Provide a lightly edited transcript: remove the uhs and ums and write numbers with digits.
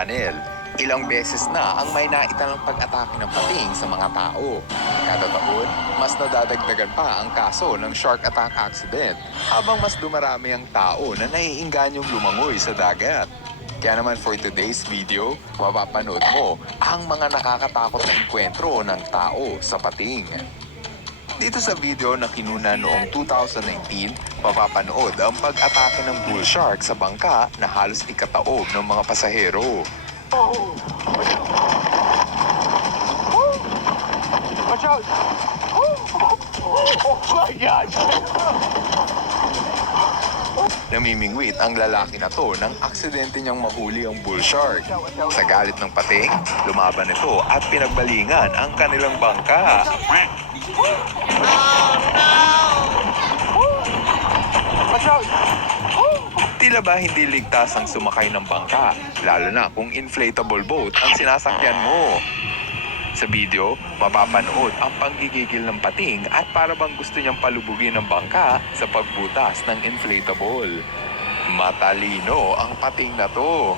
Channel. Ilang beses na ang may naitalang pag-atake ng pating sa mga tao. Kada taon, mas nadadagdagan pa ang kaso ng shark attack accident habang mas dumarami ang tao na naiingganyong lumangoy sa dagat. Kaya naman for today's video, mapapanood mo ang mga nakakatakot na enkwentro ng tao sa pating. Dito sa video na kinuna noong 2019, mapapanood ang pag-atake ng bull shark sa bangka na halos ikataob ng mga pasahero. Watch out! Oh my God! Namimingwit ang lalaki na to nang aksidente niyang mahuli ang bull shark. Sa galit ng pating, lumaban ito at pinagbalingan ang kanilang bangka. Watch out! Tila ba hindi ligtas ang sumakay ng bangka, lalo na kung inflatable boat ang sinasakyan mo. Sa video, mapapanood ang panggigigil ng pating at para bang gusto niyang palubugin ang bangka sa pagbutas ng inflatable. Matalino ang pating na to.